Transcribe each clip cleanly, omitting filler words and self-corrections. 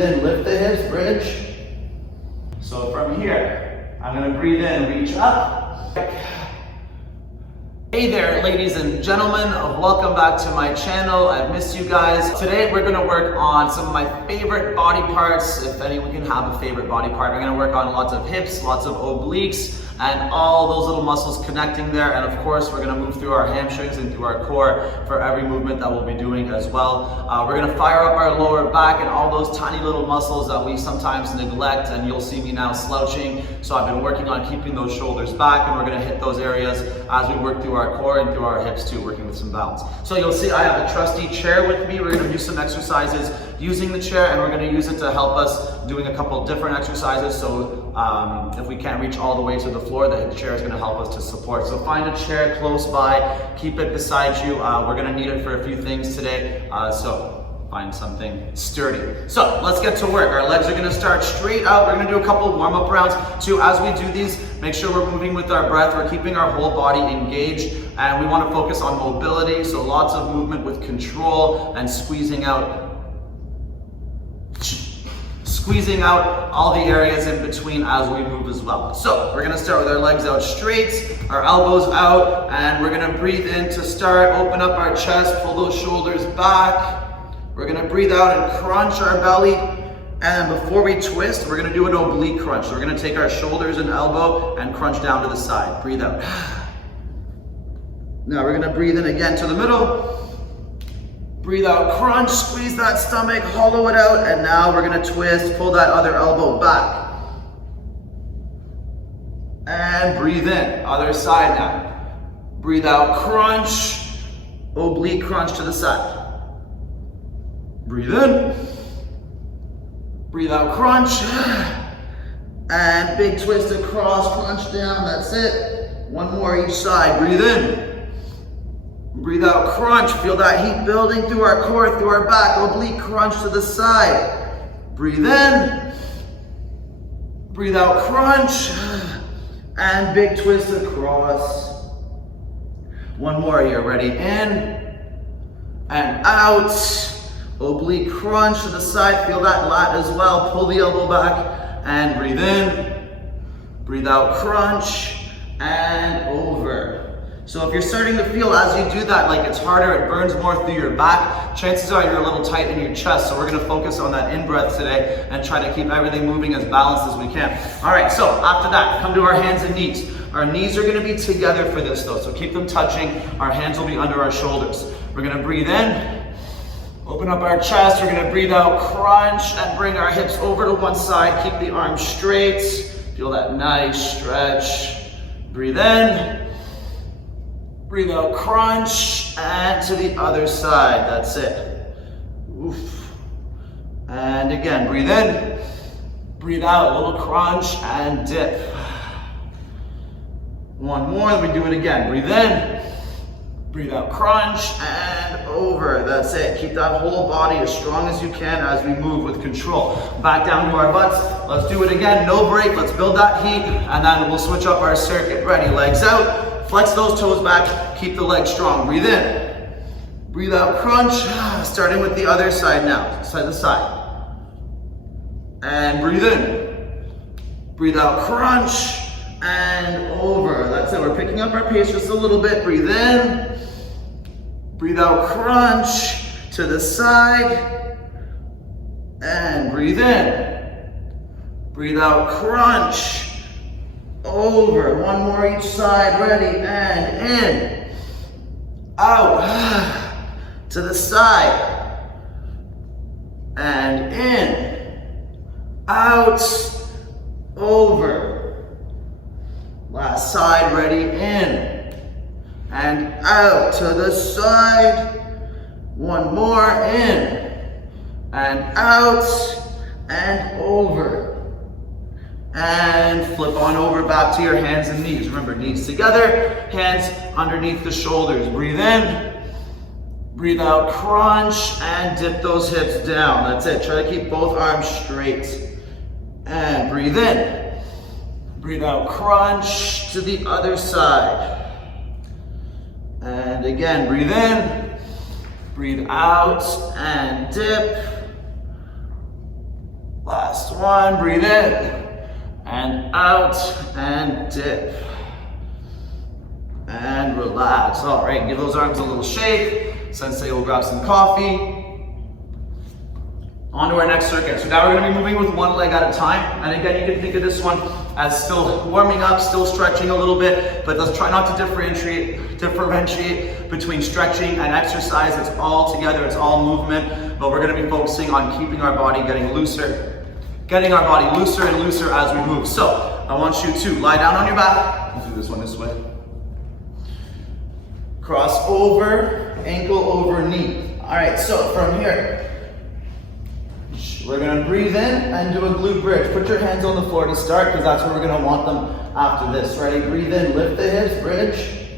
breathe in, lift the hips, bridge. So from here, I'm gonna breathe in, reach up. Hey there, ladies and gentlemen, welcome back to my channel. I've missed you guys. Today we're gonna work on some of my favorite body parts. If anyone can have a favorite body part, we're gonna work on lots of hips, lots of obliques, and all those little muscles connecting there. And of course, we're gonna move through our hamstrings and through our core for every movement that we'll be doing as well. We're gonna fire up our lower back and all those tiny little muscles that we sometimes neglect, and you'll see me now slouching. So I've been working on keeping those shoulders back, and we're gonna hit those areas as we work through our core and through our hips too, working with some balance. So you'll see I have a trusty chair with me. We're gonna do some exercises using the chair, and we're gonna use it to help us doing a couple different exercises. So if we can't reach all the way to the floor, the chair is gonna help us to support. So find a chair close by, keep it beside you. We're gonna need it for a few things today. So find something sturdy. So let's get to work. Our legs are gonna start straight out. We're gonna do a couple warm-up rounds too. As we do these, make sure we're moving with our breath. We're keeping our whole body engaged, and we wanna focus on mobility. So lots of movement with control and squeezing out all the areas in between as we move as well. So we're gonna start with our legs out straight, our elbows out, and we're gonna breathe in to start. Open up our chest, pull those shoulders back. We're gonna breathe out and crunch our belly. And before we twist, we're gonna do an oblique crunch. So we're gonna take our shoulders and elbow and crunch down to the side. Breathe out. Now we're gonna breathe in again to the middle. Breathe out, crunch, squeeze that stomach, hollow it out, and now we're gonna twist, pull that other elbow back. And breathe in, other side now. Breathe out, crunch, oblique crunch to the side. Breathe in. Breathe out, crunch. And big twist across, crunch down, that's it. One more each side, breathe in. Breathe out, crunch. Feel that heat building through our core, through our back. Oblique crunch to the side. Breathe in. Breathe out, crunch. And big twist across. One more here. Ready? In and out. Oblique crunch to the side. Feel that lat as well. Pull the elbow back and breathe in. Breathe out, crunch and over. So if you're starting to feel as you do that, like it's harder, it burns more through your back, chances are you're a little tight in your chest. So we're gonna focus on that in-breath today and try to keep everything moving as balanced as we can. All right, so after that, come to our hands and knees. Our knees are gonna be together for this though, so keep them touching. Our hands will be under our shoulders. We're gonna breathe in, open up our chest. We're gonna breathe out, crunch, and bring our hips over to one side. Keep the arms straight. Feel that nice stretch. Breathe in. Breathe out, crunch, and to the other side. That's it. Oof. And again, breathe in. Breathe out, a little crunch, and dip. One more, we do it again. Breathe in. Breathe out, crunch, and over. That's it. Keep that whole body as strong as you can as we move with control. Back down to our butts. Let's do it again. No break. Let's build that heat, and then we'll switch up our circuit. Ready? Legs out. Flex those toes back, keep the legs strong. Breathe in. Breathe out, crunch. Starting with the other side now, side to side. And breathe in. Breathe out, crunch, and over. That's it, we're picking up our pace just a little bit. Breathe in. Breathe out, crunch, to the side. And breathe in. Breathe out, crunch. Over, one more each side, ready, and in, out, to the side, and in, out, over, last side, ready, in, and out, to the side, one more, in, and out, and over. And flip on over back to your hands and knees. Remember, knees together, hands underneath the shoulders. Breathe in, breathe out, crunch, and dip those hips down. That's it. Try to keep both arms straight. And breathe in, breathe out, crunch to the other side. And again, breathe in, breathe out, and dip. Last one, breathe in and out and dip. And relax. All right, give those arms a little shake. Sensei will grab some coffee. On to our next circuit. So now we're going to be moving with one leg at a time. And again, you can think of this one as still warming up, still stretching a little bit, but let's try not to differentiate between stretching and exercise. It's all together, it's all movement, but we're going to be focusing on keeping our body getting looser, getting our body looser and looser as we move. So I want you to lie down on your back. Let's do this one this way. Cross over, ankle over knee. All right, so from here, we're gonna breathe in and do a glute bridge. Put your hands on the floor to start because that's where we're gonna want them after this. Ready? Breathe in, lift the hips, bridge.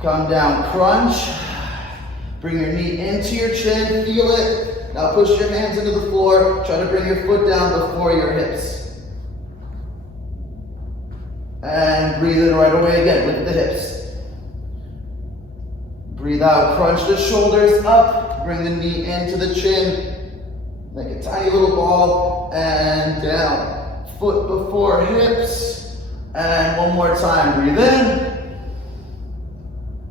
Come down, crunch. Bring your knee into your chin, feel it. Now push your hands into the floor. Try to bring your foot down before your hips. And breathe in right away again, lift the hips. Breathe out, crunch the shoulders up. Bring the knee into the chin. Make a tiny little ball and down. Foot before hips. And one more time, breathe in.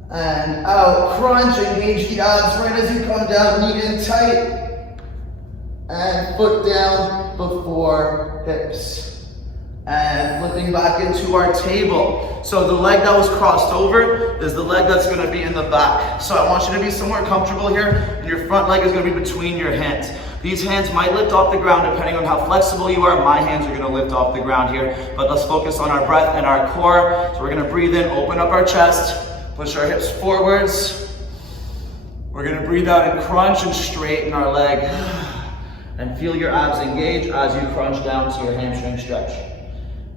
And out, crunch, engage the abs right as you come down, knee in tight. And foot down before hips. And flipping back into our table. So the leg that was crossed over is the leg that's gonna be in the back. So I want you to be somewhere comfortable here, and your front leg is gonna be between your hands. These hands might lift off the ground depending on how flexible you are. My hands are gonna lift off the ground here, but let's focus on our breath and our core. So we're gonna breathe in, open up our chest, push our hips forwards. We're gonna breathe out and crunch and straighten our leg. And feel your abs engage as you crunch down to your hamstring stretch.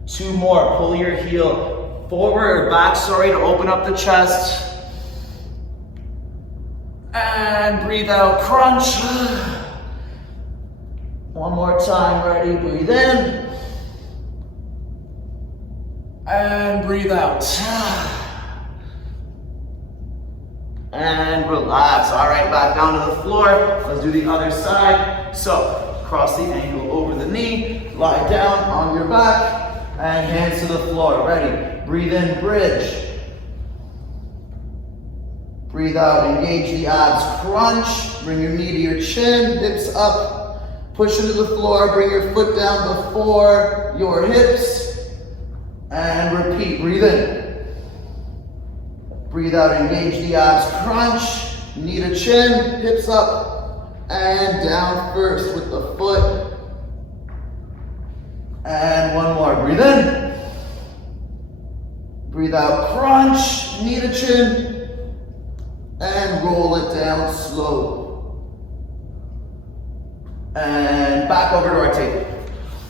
2 more, pull your heel forward or back, to open up the chest. And breathe out, crunch. One more time, ready, breathe in. And breathe out. And relax. All right, back down to the floor. Let's do the other side. So, cross the ankle over the knee, lie down on your back, and hands to the floor. Ready? Breathe in, bridge. Breathe out, engage the abs, crunch. Bring your knee to your chin, hips up. Push into the floor, bring your foot down before your hips. And repeat, breathe in. Breathe out, engage the abs, crunch. Knee to chin, hips up. And down first with the foot. And one more, breathe in. Breathe out, crunch, knee to chin. And roll it down slow. And back over to our table.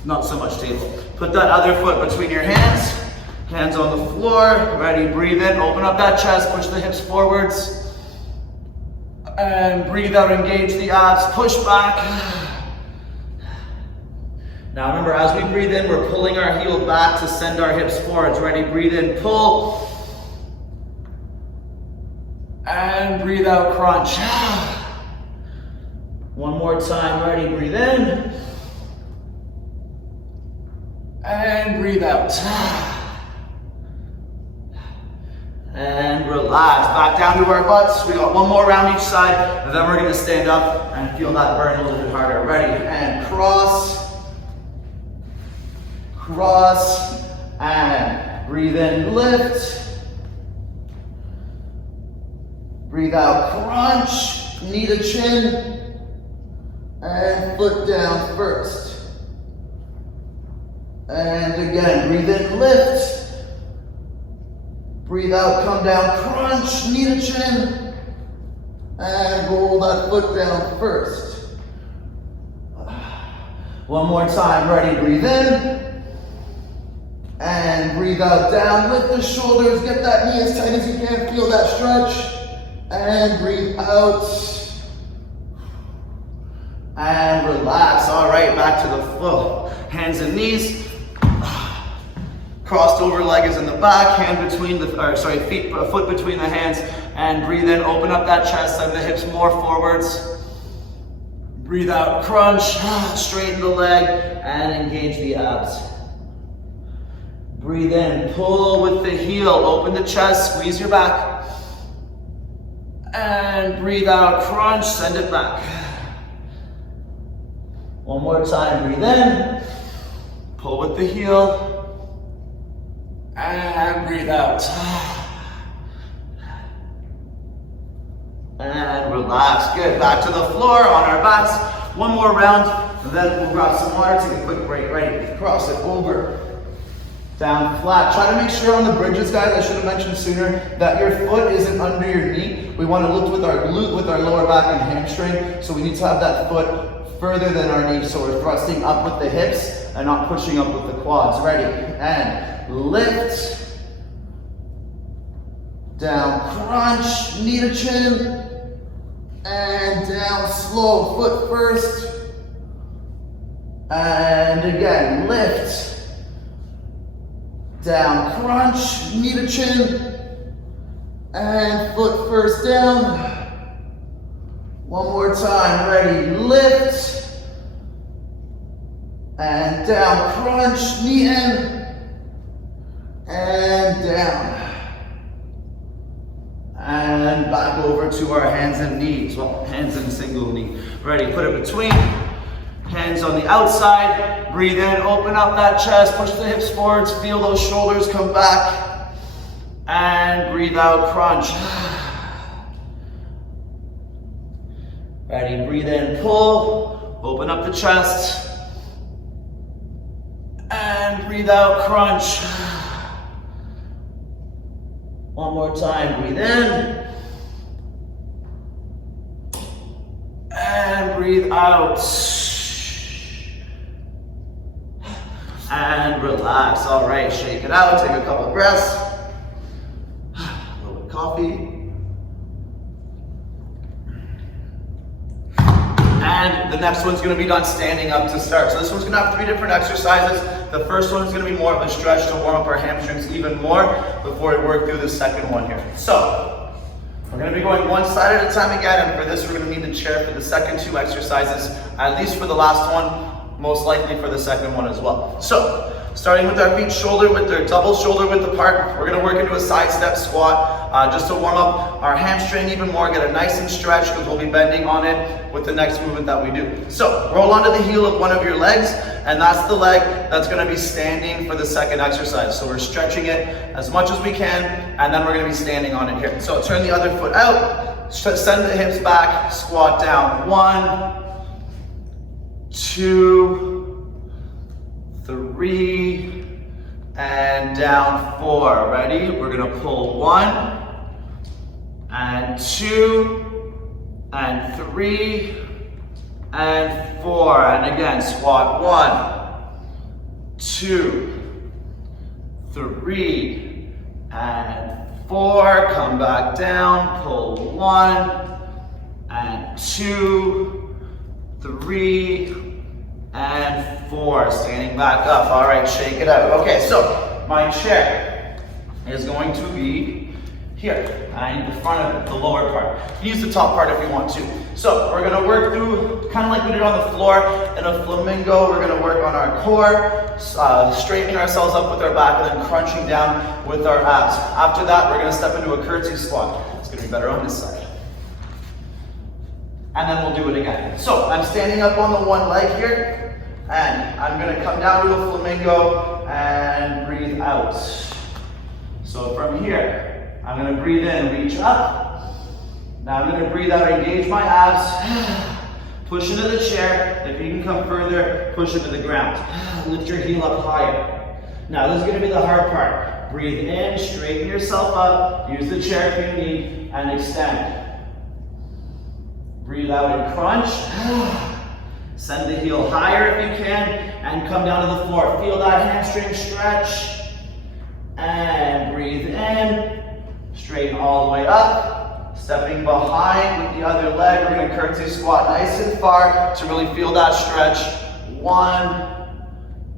Not so much table. Put that other foot between your hands. Hands on the floor. Ready, breathe in, open up that chest, push the hips forwards. And breathe out, engage the abs, push back. Now remember, as we breathe in, we're pulling our heel back to send our hips forwards. Ready, breathe in, pull. And breathe out, crunch. One more time, ready, breathe in. And breathe out. And relax, back down to our butts. We got one more round each side, and then we're gonna stand up and feel that burn a little bit harder. Ready, and cross. Cross, and breathe in, lift. Breathe out, crunch, knee to chin, and foot down first. And again, breathe in, lift. Breathe out, come down, crunch, knee to chin, and roll that foot down first. One more time, ready, breathe in. And breathe out, down, lift the shoulders, get that knee as tight as you can, feel that stretch. And breathe out. And relax. All right, back to the floor. Hands and knees. Crossed over leg is in the back, foot between the hands. And breathe in, open up that chest, send the hips more forwards. Breathe out, crunch, straighten the leg, and engage the abs. Breathe in, pull with the heel, open the chest, squeeze your back. And breathe out, crunch, send it back. One more time, breathe in, pull with the heel, and breathe out. And relax, good. Back to the floor on our backs. One more round, and then we'll grab some water, take a quick break. Ready? Cross it over. Down flat. Try to make sure on the bridges, guys, I should have mentioned sooner, that your foot isn't under your knee. We want to lift with our glute, with our lower back and hamstring. So we need to have that foot further than our knee. So we're thrusting up with the hips and not pushing up with the quads. Ready? And lift. Down, crunch, knee to chin. And down, slow, foot first. And again, lift. Down, crunch, knee to chin, and foot first down. One more time, ready, lift, and down, crunch, knee in, and down. And back over to our hands and knees, well, hands and single knee. Ready, put it between. Hands on the outside, breathe in, open up that chest, push the hips forwards, feel those shoulders come back, and breathe out, crunch. Ready, breathe in, pull, open up the chest, and breathe out, crunch. One more time, breathe in, and breathe out. And relax. All right, shake it out. Take a couple breaths. A little bit of coffee. And the next one's going to be done standing up to start. So this one's going to have 3 different exercises. The first one is going to be more of a stretch to warm up our hamstrings even more before we work through the second one here. So we're going to be going one side at a time again, and for this we're going to need the chair for the second 2 exercises, at least for the last one. Most likely for the second one as well. So, starting with our feet shoulder width, or double shoulder width apart, we're gonna work into a side step squat just to warm up our hamstring even more, get it nice and stretched because we'll be bending on it with the next movement that we do. So, roll onto the heel of one of your legs, and that's the leg that's gonna be standing for the second exercise. So we're stretching it as much as we can, and then we're gonna be standing on it here. So turn the other foot out, send the hips back, squat down. 1, 2, 3, and down 4. Ready? We're gonna pull 1, and 2, and 3, and 4. And again, squat 1, 2, 3, and 4. Come back down, pull 1, and 2, 3, and 4. Standing back up. All right, shake it out. Okay, so my chair is going to be here. I need the front of it, the lower part. Use the top part if you want to. So we're gonna work through, kind of like we did on the floor in a flamingo. We're gonna work on our core, straightening ourselves up with our back, and then crunching down with our abs. After that, we're gonna step into a curtsy squat. It's gonna be better on this side. And then we'll do it again. So I'm standing up on the one leg here, and I'm gonna come down to a flamingo and breathe out. So from here, I'm gonna breathe in, reach up. Now I'm gonna breathe out, engage my abs. Push into the chair. If you can come further, push into the ground. Lift your heel up higher. Now this is gonna be the hard part. Breathe in, straighten yourself up, use the chair if you need, and extend. Breathe out and crunch. Send the heel higher if you can, and come down to the floor. Feel that hamstring stretch. And breathe in. Straighten all the way up. Stepping behind with the other leg. We're gonna curtsy squat nice and far to really feel that stretch. 1,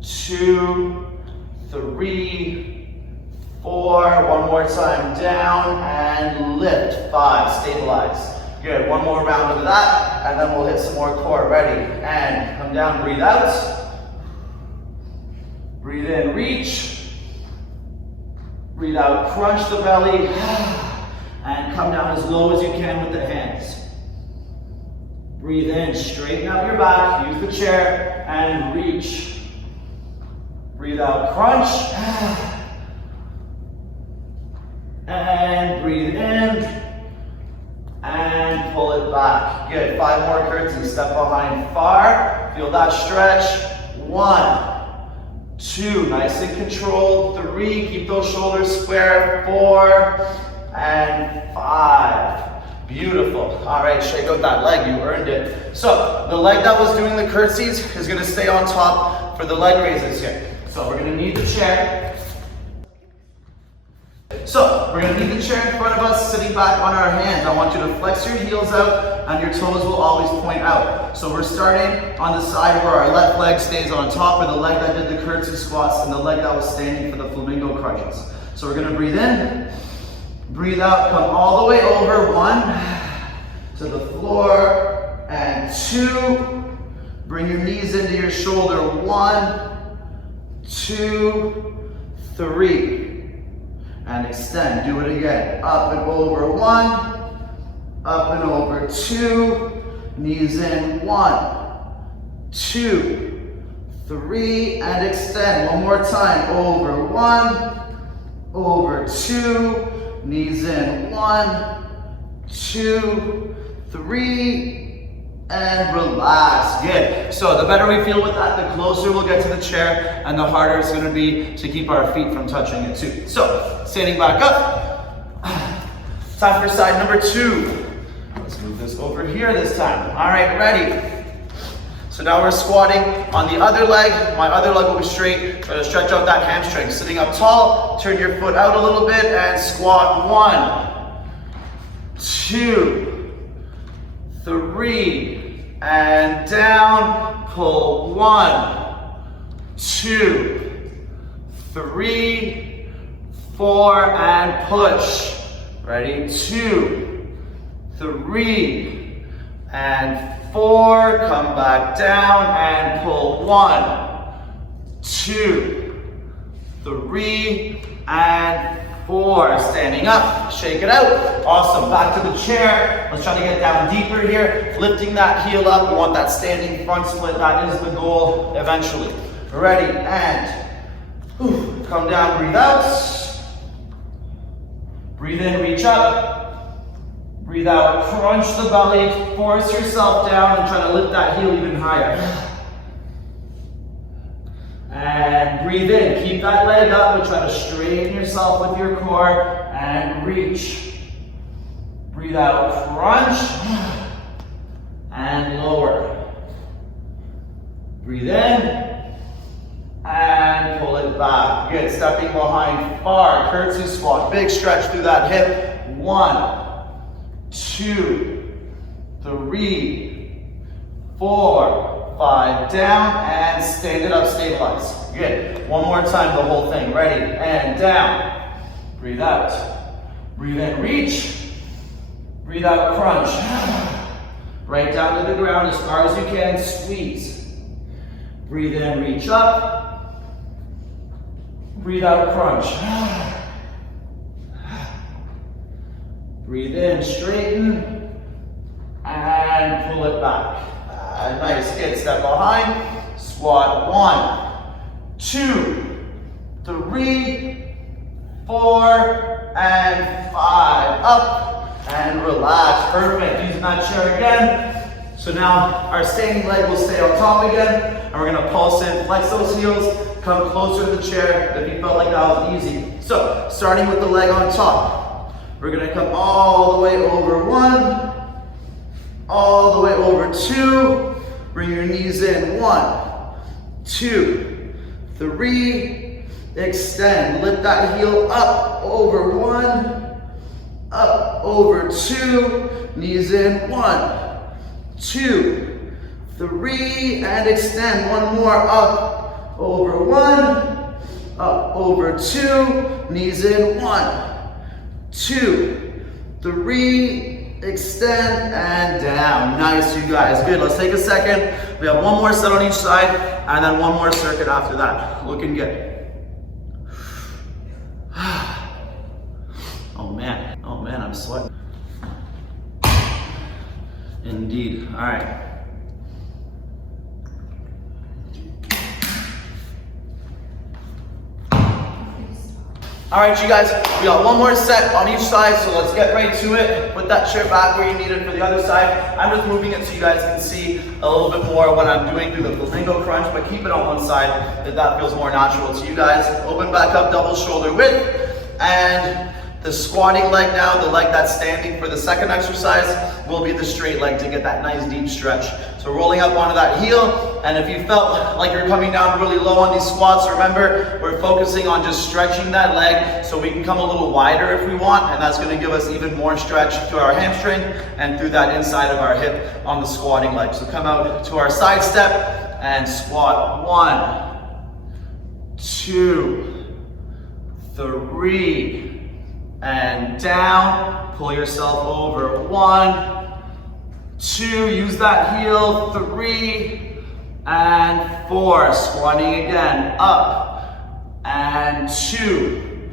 2, 3, 4. One more time, down and lift. 5, stabilize. Good, one more round of that, and then we'll hit some more core. Ready, and come down, breathe out. Breathe in, reach. Breathe out, crunch the belly, and come down as low as you can with the hands. Breathe in, straighten out your back, use the chair, and reach. Breathe out, crunch. And breathe in, and pull it back. Good, 5 more curtsies, step behind far, feel that stretch. 1, 2, nice and controlled. 3, keep those shoulders square. 4, and 5. Beautiful. All right, shake out that leg, you earned it. So the leg that was doing the curtsies is gonna stay on top for the leg raises here. So we're gonna need the chair. So we're gonna need the chair in front of us, sitting back on our hands. I want you to flex your heels out and your toes will always point out. So we're starting on the side where our left leg stays on top, or the leg that did the curtsy squats and the leg that was standing for the flamingo crunches. So we're gonna breathe in, breathe out, come all the way over. 1, to the floor, and 2, bring your knees into your shoulder. 1, 2, 3. And extend, do it again. Up and over. 1, up and over. 2, knees in. 1, 2, 3, and extend. One more time. Over. 1, over. 2, knees in. 1, 2, 3, and relax. Good. So the better we feel with that, the closer we'll get to the chair, and the harder it's going to be to keep our feet from touching it too. So standing back up. Time for side number 2. Let's move this over here this time. All right, ready. So now we're squatting on the other leg. My other leg will be straight. Try to stretch out that hamstring. Sitting up tall, turn your foot out a little bit and squat. 1, 2, 3, and down, pull. 1, 2, 3, 4, and push. Ready? 2, 3, and 4, come back down and pull. 1, 2, 3, and 4. Standing up, shake it out. Awesome, back to the chair. Let's try to get down deeper here. Lifting that heel up, we want that standing front split. That is the goal eventually. Ready, and come down, breathe out. Breathe in, reach up. Breathe out, crunch the belly, force yourself down and try to lift that heel even higher. And breathe in, keep that leg up, but try to straighten yourself with your core and reach. Breathe out, crunch, and lower. Breathe in, and pull it back. Good, stepping behind far, curtsy squat, big stretch through that hip. 1, 2, 3, 4, 5, down, and stand it up, stabilize. Good, one more time, the whole thing. Ready, and down. Breathe out. Breathe in, reach. Breathe out, crunch. Right down to the ground as far as you can, squeeze. Breathe in, reach up. Breathe out, crunch. Breathe in, straighten, and pull it back. Nice, good, step behind, squat. 1, 2, 3, 4, and 5. Up and relax. Perfect. Using that chair again. So now our standing leg will stay on top again, and we're gonna pulse in, flex those heels, come closer to the chair if you felt like that was easy. So starting with the leg on top, we're gonna come all the way over. 1, all the way over. 2, bring your knees in. 1, 2, 3, extend. Lift that heel up, over. 1, up, over. 2, knees in. 1, 2, 3, and extend. One more, up, over. 1, up, over. 2, knees in. 1, 2, 3, extend, and down. Nice, you guys. Good. Let's take a second. We have one more set on each side, and then one more circuit after that. Looking good. Oh man, I'm sweating. Indeed. All right. All right, you guys, we got one more set on each side, so let's get right to it. Put that chair back where you need it for the other side. I'm just moving it so you guys can see a little bit more what I'm doing through the flamingo crunch, but keep it on one side if that feels more natural to you guys. Open back up, double shoulder width, and the squatting leg now, the leg that's standing for the second exercise, will be the straight leg to get that nice deep stretch. So rolling up onto that heel, and if you felt like you're coming down really low on these squats, remember, we're focusing on just stretching that leg so we can come a little wider if we want, and that's gonna give us even more stretch to our hamstring and through that inside of our hip on the squatting leg. So come out to our side step and squat. 1, 2, 3, and down, pull yourself over. 1, 2, use that heel. 3, and 4, squatting again. Up, and 2,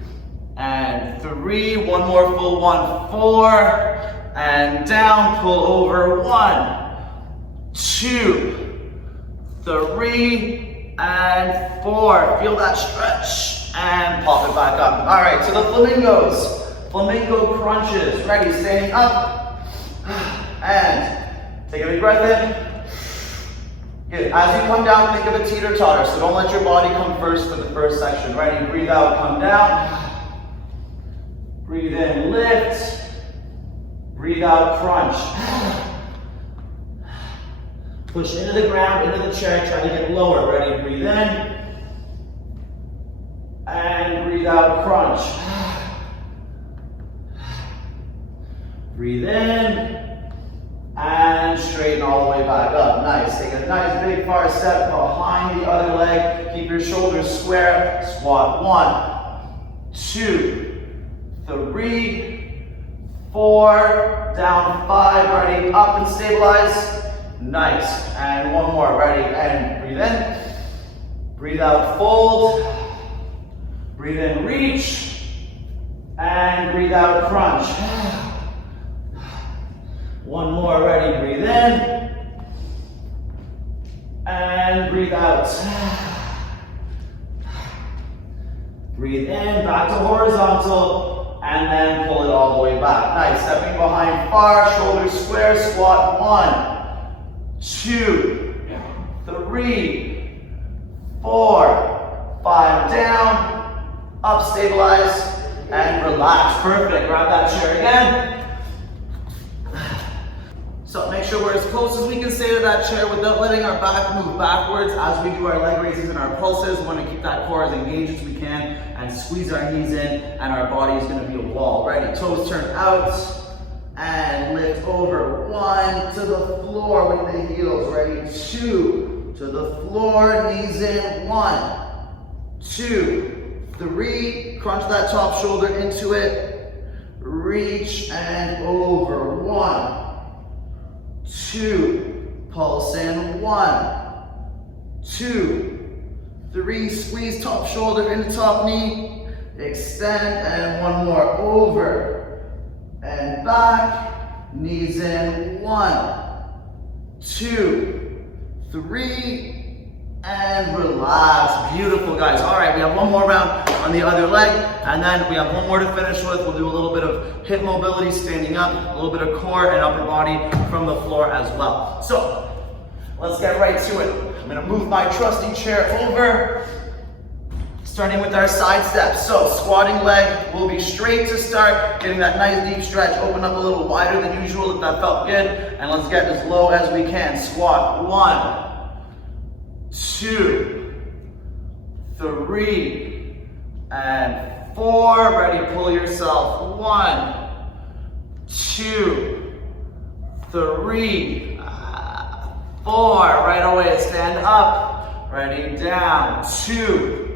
and 3, one more full one. 4, and down, pull over. 1, 2, 3, and 4. Feel that stretch, and pop it back up. All right, to the flamingos. Flamingo crunches. Ready, standing up. And take a big breath in. Good. As you come down, think of a teeter-totter. So don't let your body come first for the first section. Ready, breathe out, come down. Breathe in, lift. Breathe out, crunch. Push into the ground, into the chair, try to get lower. Ready, breathe in. And breathe out, crunch. Breathe in, and straighten all the way back up. Nice. Take a nice big far step behind the other leg. Keep your shoulders square. Squat. 1, 2, 3, 4, down 5. Ready, up and stabilize. Nice. And one more. Ready, and breathe in. Breathe out, fold. Breathe in, reach. And breathe out, crunch. One more, ready, breathe in, and breathe out. Breathe in, back to horizontal, and then pull it all the way back. Nice, stepping behind far, shoulders square, squat. 1, 2, 3, 4, 5, down, up, stabilize, and relax. Perfect, grab that chair again. So make sure we're as close as we can stay to that chair without letting our back move backwards as we do our leg raises and our pulses. We want to keep that core as engaged as we can and squeeze our knees in, and our body is going to be a wall. Ready, toes turn out and lift over. 1, to the floor with the heels. Ready, 2, to the floor, knees in. 1, 2, 3, crunch that top shoulder into it. Reach and over. 1, 2, pulse in. 1, 2, 3, squeeze top shoulder into top knee, extend, and one more, over and back, knees in. 1, 2, 3, and relax. Beautiful, guys. All right, we have one more round on the other leg, and then we have one more to finish with. We'll do a little bit of hip mobility standing up, a little bit of core and upper body from the floor as well. So let's get right to it. I'm gonna move my trusty chair over, starting with our side steps. So squatting leg will be straight to start, getting that nice deep stretch. Open up a little wider than usual if that felt good, and let's get as low as we can. Squat. 1, 2, 3, and 4. Ready, pull yourself. 1, 2, 3, 4. Right away, stand up. Ready, down. 2,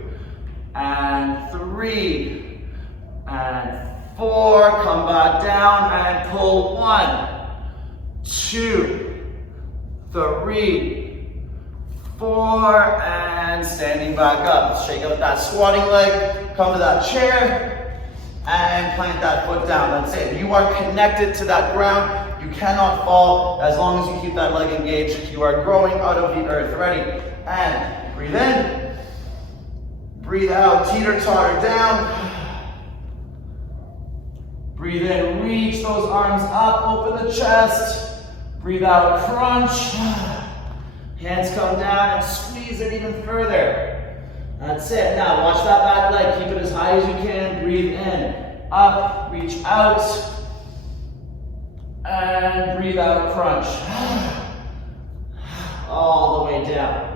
and 3, and 4, come back down and pull. 1, 2, 3, 4, and standing back up. Shake out that squatting leg, come to that chair, and plant that foot down. That's it. You are connected to that ground. You cannot fall as long as you keep that leg engaged. You are growing out of the earth. Ready? And breathe in. Breathe out, teeter-totter down. Breathe in, reach those arms up, open the chest. Breathe out, crunch. Hands come down and squeeze it even further. That's it. Now watch that back leg, keep it as high as you can. Breathe in, up, reach out. And breathe out, crunch. All the way down.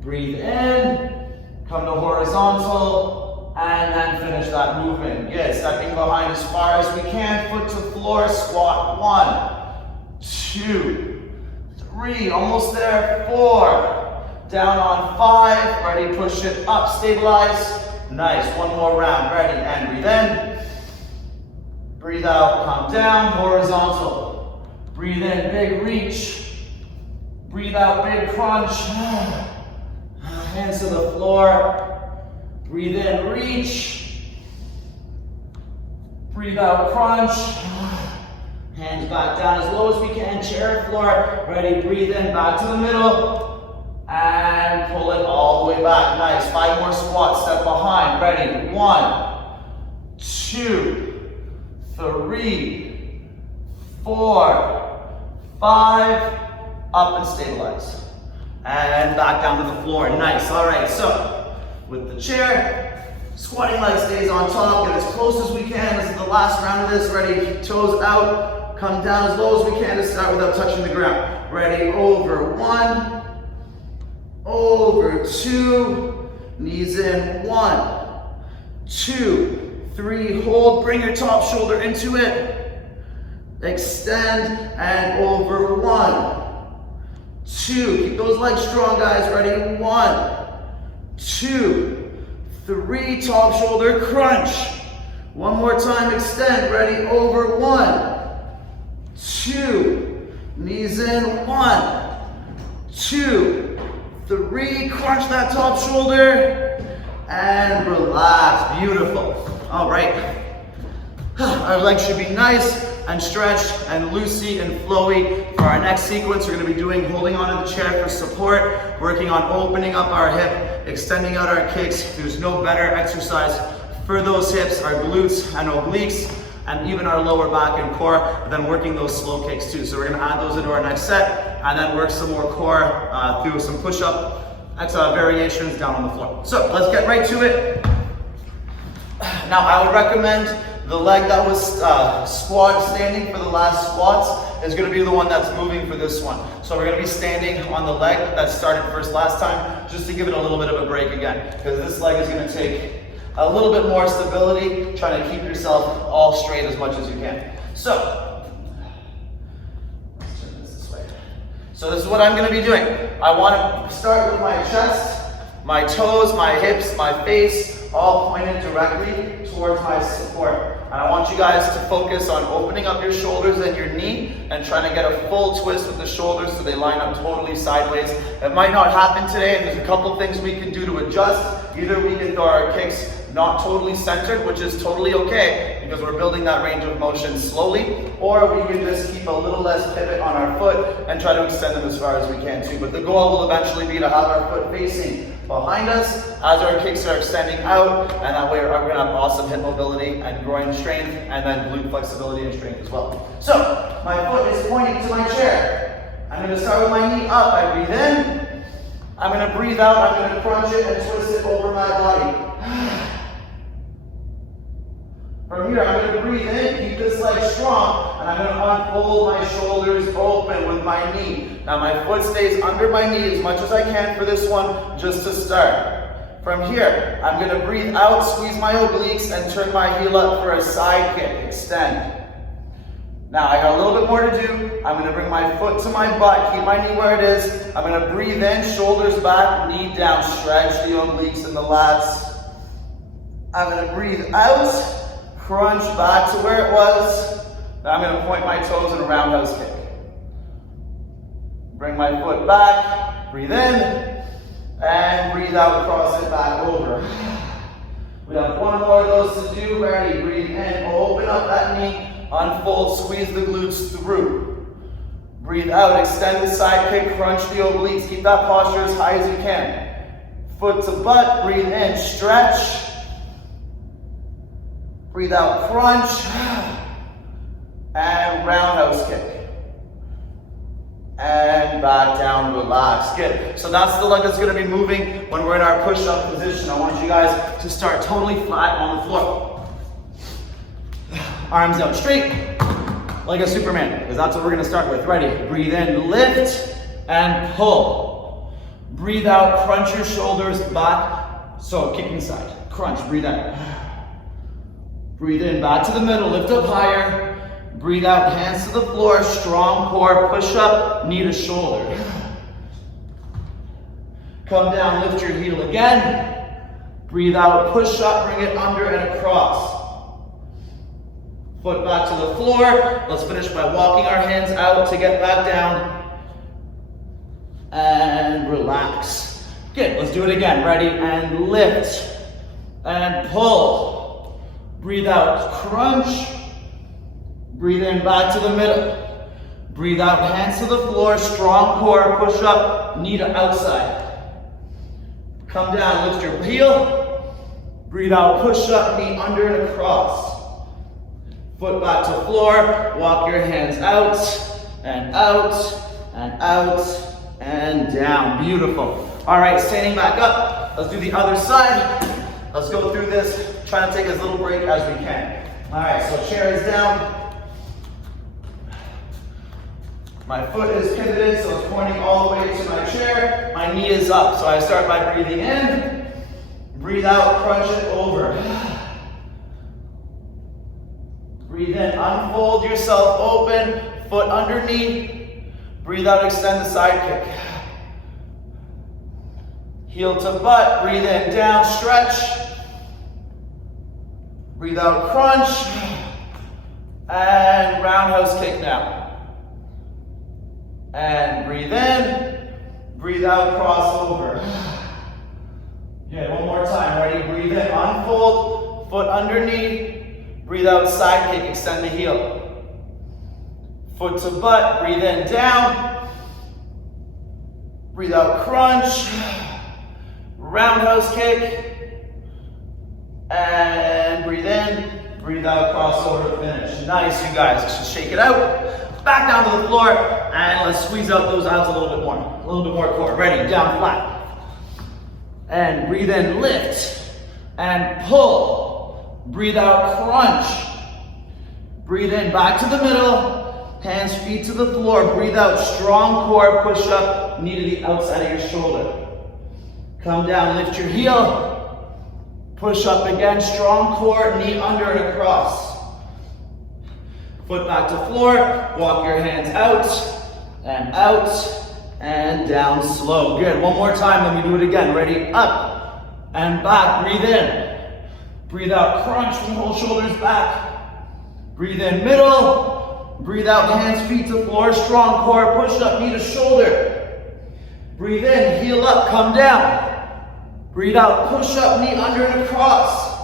Breathe in, come to horizontal, and then finish that movement. Good, stepping behind as far as we can, foot to floor, squat. 1, 2, 3, almost there, 4, down on 5, ready, push it up, stabilize. Nice, one more round, ready, and breathe in. Breathe out, come down, horizontal. Breathe in, big reach. Breathe out, big crunch. Hands to the floor. Breathe in, reach. Breathe out, crunch. Hands back down as low as we can, chair and floor. Ready, breathe in, back to the middle. And pull it all the way back. Nice, 5 more squats, step behind. Ready, 1, 2, 3, 4, 5, up and stabilize. And back down to the floor. Nice. All right, so with the chair, squatting leg stays on top. Get as close as we can. This is the last round of this. Ready, toes out. Come down as low as we can to start without touching the ground. Ready, over 1, over 2, knees in, 1, 2, 3, hold, bring your top shoulder into it. Extend and over 1, 2, keep those legs strong, guys. Ready? 1, 2, 3, top shoulder crunch. One more time, extend. Ready? Over 1, 2, knees in, 1, 2, 3, crunch that top shoulder and relax. Beautiful. All right, our legs should be nice and stretched and loosey and flowy. For our next sequence, we're going to be doing holding onto the chair for support, working on opening up our hip, extending out our kicks. There's no better exercise for those hips, our glutes and obliques, and even our lower back and core, than working those slow kicks too. So we're going to add those into our next set, and then work some more core through some push-up variations down on the floor. So let's get right to it. Now, I would recommend the leg that was standing for the last squats is going to be the one that's moving for this one. So we're going to be standing on the leg that started first last time, just to give it a little bit of a break again, because this leg is going to take a little bit more stability, trying to keep yourself all straight as much as you can. So, let's turn this way. So this is what I'm going to be doing. I want to start with my chest, my toes, my hips, my face, all pointed directly towards my support. And I want you guys to focus on opening up your shoulders and your knee and trying to get a full twist with the shoulders so they line up totally sideways. It might not happen today, and there's a couple things we can do to adjust. Either we can throw our kicks not totally centered, which is totally okay because we're building that range of motion slowly, or we can just keep a little less pivot on our foot and try to extend them as far as we can too. But the goal will eventually be to have our foot facing behind us as our kicks are extending out, and that way we're going to have awesome hip mobility and groin strength, and then glute flexibility and strength as well. So my foot is pointing to my chair. I'm going to start with my knee up. I breathe in. I'm going to breathe out. I'm going to crunch it and twist it over my body. From here, I'm going to breathe in, keep this leg strong, and I'm going to unfold my shoulders open with my knee. Now my foot stays under my knee as much as I can for this one, just to start. From here, I'm going to breathe out, squeeze my obliques, and turn my heel up for a side kick, extend. Now I got a little bit more to do. I'm going to bring my foot to my butt, keep my knee where it is. I'm going to breathe in, shoulders back, knee down, stretch the obliques and the lats. I'm going to breathe out. crunch back to where it was. Now I'm going to point my toes in a roundhouse kick. Bring my foot back, breathe in, and breathe out, cross it back over. We have one more of those to do. Ready, breathe in, open up that knee, unfold, squeeze the glutes through. Breathe out, extend the side kick, crunch the obliques, keep that posture as high as you can. Foot to butt, breathe in, stretch. Breathe out, crunch, and roundhouse kick. And back down, relax. Good. So that's the leg that's going to be moving when we're in our push-up position. I want you guys to start totally flat on the floor. Arms out straight, like a Superman, because that's what we're going to start with. Ready? Breathe in, lift, and pull. Breathe out, crunch your shoulders back. So kicking side. Crunch, breathe out. Breathe in, back to the middle, lift up higher. Breathe out, hands to the floor, strong core, push up, knee to shoulder. Come down, lift your heel again. Breathe out, push up, bring it under and across. Foot back to the floor. Let's finish by walking our hands out to get back down. And relax. Good, let's do it again. Ready? And lift. And pull. Breathe out, crunch. Breathe in, back to the middle. Breathe out, hands to the floor, strong core, push up, knee to outside. Come down, lift your heel. Breathe out, push up, knee under and across. Foot back to floor, walk your hands out, and out, and out, and down. Beautiful. All right, standing back up. Let's do the other side. Let's go through this, trying to take as little break as we can. All right, so chair is down. My foot is pivoted, so it's pointing all the way to my chair. My knee is up, so I start by breathing in. Breathe out, crunch it over. Breathe in, unfold yourself open, foot underneath. Breathe out, extend the side kick. Heel to butt, breathe in, down, stretch. Breathe out, crunch. And roundhouse kick now. And breathe in, breathe out, cross over. Good, one more time, ready? Breathe in, unfold, foot underneath. Breathe out, side kick, extend the heel. Foot to butt, breathe in, down. Breathe out, crunch. Roundhouse kick. And breathe in, breathe out, crossover, finish. Nice, you guys, just shake it out. Back down to the floor, and let's squeeze out those abs a little bit more core. Ready, down flat. And breathe in, lift, and pull. Breathe out, crunch. Breathe in, back to the middle, hands, feet to the floor. Breathe out, strong core, push up, knee to the outside of your shoulder. Come down, lift your heel. Push up again, strong core, knee under and across. Foot back to floor, walk your hands out, and down slow. Good, one more time, let me do it again. Ready, up, and back, breathe in. Breathe out, crunch, whole shoulders back. Breathe in, middle. Breathe out, hands, feet to floor, strong core, push up, knee to shoulder. Breathe in, heel up, come down. Breathe out, push up, knee under and across.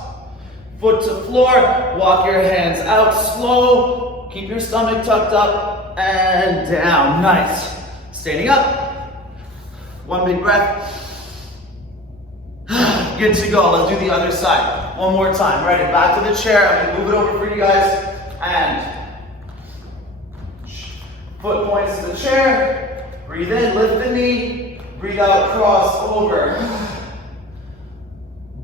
Foot to floor, walk your hands out slow. Keep your stomach tucked up and down. Nice. Standing up. One big breath. Good to go. Let's do the other side. One more time. Ready? Back to the chair. I'm going to move it over for you guys. And foot points to the chair. Breathe in, lift the knee. Breathe out, cross over.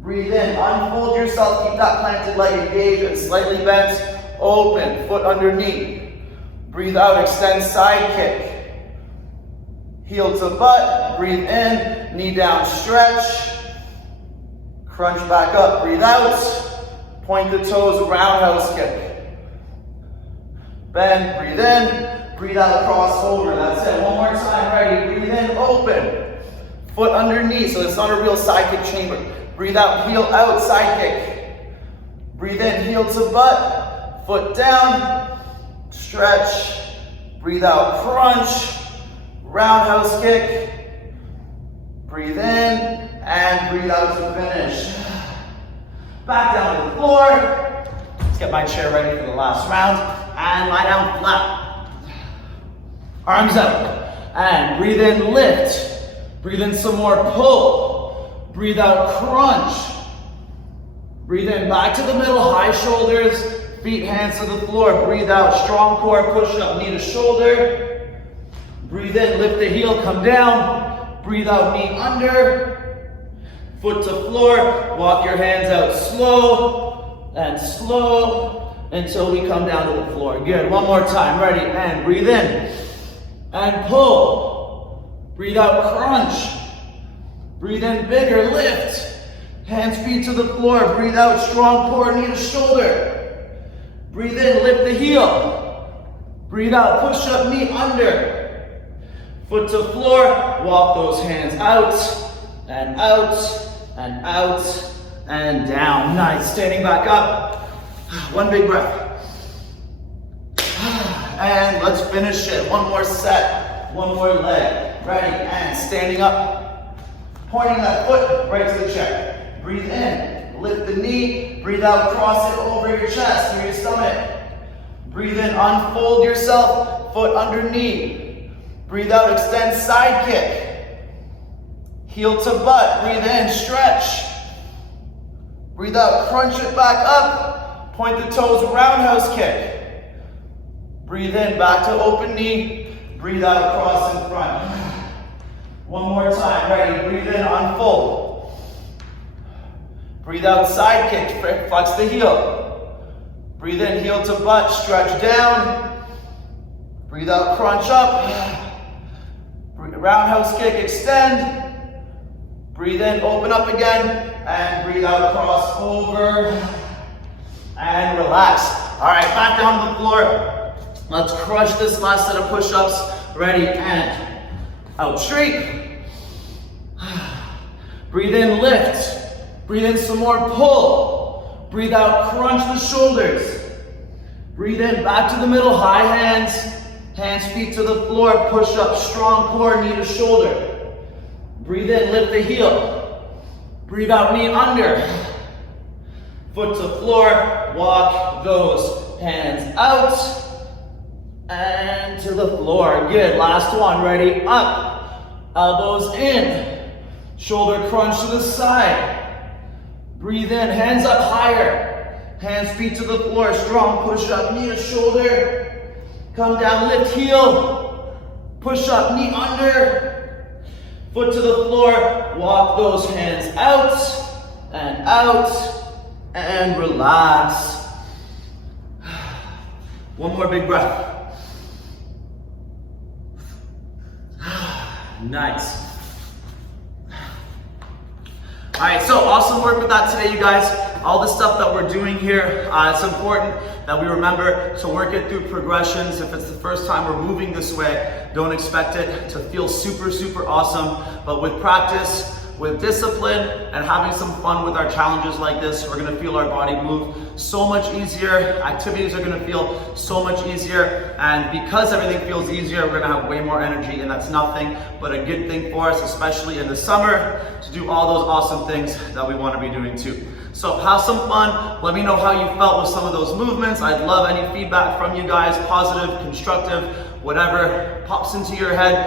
Breathe in, unfold yourself. Keep that planted leg engaged and slightly bent. Open, foot underneath. Breathe out, extend side kick. Heel to butt, breathe in, knee down, stretch. Crunch back up, breathe out. Point the toes, roundhouse kick. Bend, breathe in, breathe out, cross over. That's it, one more time, ready, breathe in, open. Foot underneath, so it's not a real side kick chamber. Breathe out, heel out, side kick. Breathe in, heel to butt, foot down, stretch. Breathe out, crunch, roundhouse kick. Breathe in and breathe out to finish. Back down to the floor. Let's get my chair ready for the last round and lie down flat. Arms out and breathe in, lift. Breathe in some more, pull. Breathe out, crunch. Breathe in, back to the middle, high shoulders, feet, hands to the floor. Breathe out, strong core, push up, knee to shoulder. Breathe in, lift the heel, come down. Breathe out, knee under. Foot to floor, walk your hands out slow and slow until we come down to the floor. Good, one more time, ready, and breathe in and pull. Breathe out, crunch. Breathe in, bigger, lift. Hands, feet to the floor. Breathe out, strong core, knee to shoulder. Breathe in, lift the heel. Breathe out, push up, knee under. Foot to floor, walk those hands out and out and out and down. Nice, standing back up. One big breath. And let's finish it. One more set, one more leg. Ready, and standing up. Pointing that foot right to the chair. Breathe in, lift the knee, breathe out, cross it over your chest, through your stomach. Breathe in, unfold yourself, foot underneath. Breathe out, extend, side kick. Heel to butt, breathe in, stretch. Breathe out, crunch it back up, point the toes, roundhouse kick. Breathe in, back to open knee, breathe out, cross in front. One more time, ready, breathe in, unfold. Breathe out, side kick, flex the heel. Breathe in, heel to butt, stretch down. Breathe out, crunch up. Roundhouse kick, extend. Breathe in, open up again, and breathe out, cross over, and relax. All right, back down to the floor. Let's crush this last set of push-ups. Ready, and out straight. Breathe in, lift. Breathe in some more, pull. Breathe out, crunch the shoulders. Breathe in, back to the middle, high hands. Hands, feet to the floor, push up, strong core, knee to shoulder. Breathe in, lift the heel. Breathe out, knee under. Foot to floor, walk those hands out and to the floor. Good, last one, ready, up. Elbows in. Shoulder crunch to the side. Breathe in, hands up higher. Hands, feet to the floor, strong push up, knee to shoulder. Come down, lift heel. Push up, knee under. Foot to the floor, walk those hands out and relax. One more big breath. Nice. All right, so awesome work with that today, you guys. All the stuff that we're doing here, it's important that we remember to work it through progressions. If it's the first time we're moving this way, don't expect it to feel super, super awesome. But with practice, with discipline, and having some fun with our challenges like this, we're gonna feel our body move so much easier. Activities are gonna feel so much easier. And because everything feels easier, we're gonna have way more energy, and that's nothing but a good thing for us, especially in the summer, to do all those awesome things that we wanna be doing too. So have some fun. Let me know how you felt with some of those movements. I'd love any feedback from you guys, positive, constructive, whatever pops into your head.